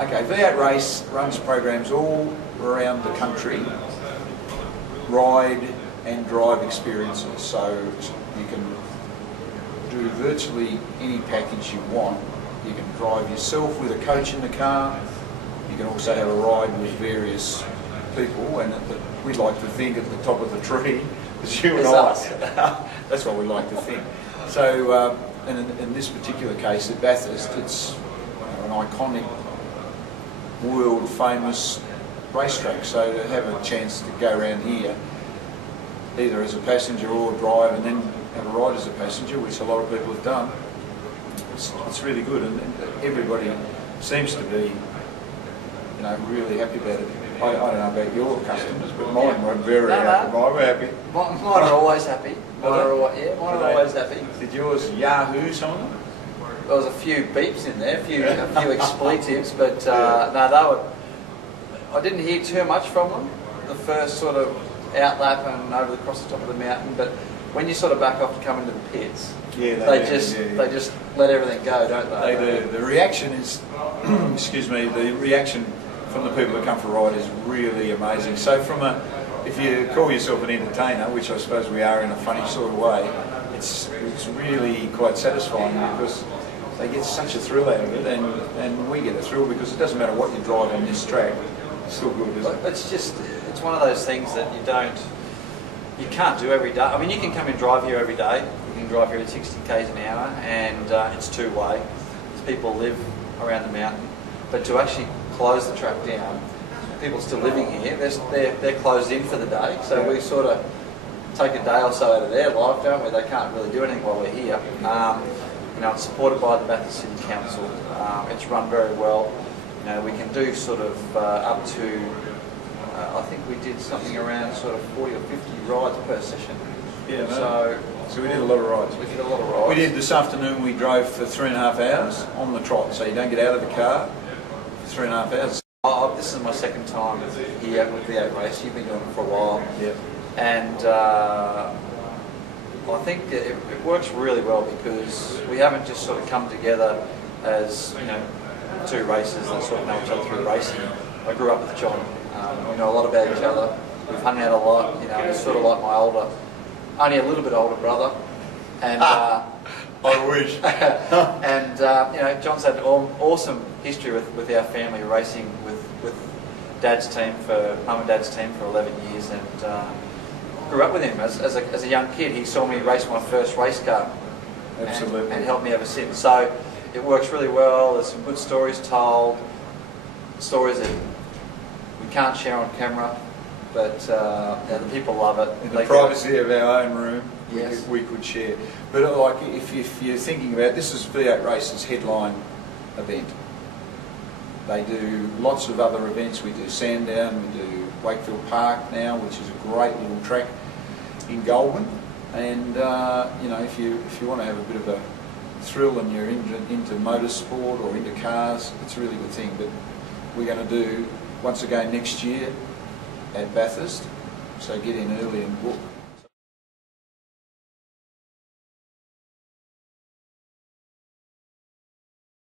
Okay, V8 Race runs programs all around the country, ride and drive experiences, so you can do virtually any package you want. You can drive yourself with a coach in the car, you can also have a ride with various people, and we'd like to think at the top of the tree is you and I. That's what we like to think. So, and in this particular case at Bathurst, it's an iconic, world famous racetrack, so to have a chance to go around here either as a passenger or drive and then have a ride as a passenger, which a lot of people have done, it's really good, and everybody seems to be, you know, really happy about it. I don't know about your customers, but mine were very happy. Mine were happy. Mine are always happy. Mine are always happy. Did yours Yahoo some of them? There was a few beeps in there, a few expletives, but no, they were. I didn't hear too much from them the first sort of outlap and over across the top of the mountain, but when you sort of back off to come into the pits, they just let everything go, don't they? The reaction is, excuse me, the reaction from the people that come for a ride is really amazing. So if you call yourself an entertainer, which I suppose we are in a funny sort of way, it's really quite satisfying because they get such a thrill out of it, and we get a thrill because it doesn't matter what you drive on this track, it's still good, isn't it? It's one of those things that you can't do every day. I mean, you can come and drive here every day. You can drive here at 60 k's an hour, and it's two-way. People live around the mountain, but to actually close the track down, people still living here, they're closed in for the day. So we sort of take a day or so out of their life, don't we? They can't really do anything while we're here. You know, it's supported by the Bathurst City Council. It's run very well. You know, we can do sort of up to, I think we did something around sort of 40 or 50 rides per session. Yeah, so we did a lot of rides. We did a lot of rides. We did this afternoon, we drove for 3.5 hours on the trot, so you don't get out of the car for 3.5 hours. This is my second time here with V8 Race. You've been doing it for a while. Yep. And I think it works really well because we haven't just sort of come together as, you know, two racers that sort of know each other through racing. I grew up with John. We know a lot about each other. We've hung out a lot. You know, he's sort of like my only a little bit older brother. And I wish. And you know, John's had awesome history with our family racing with Dad's team Mum and Dad's team for 11 years, and grew up with him as a young kid. He saw me race my first race car. Absolutely. And helped me ever since. So it works really well. There's some good stories told, stories that we can't share on camera, but you know, the people love it. In the privacy of our own room, yes, we could share. But like, if you're thinking about it, this is V8 Race's headline event. They do lots of other events. We do Sandown, we do Wakefield Park now, which is a great little track in Goulburn. And you know, if you want to have a bit of a thrill and you're into motorsport or into cars, it's a really good thing. But we're going to do once again next year at Bathurst, so get in early and book.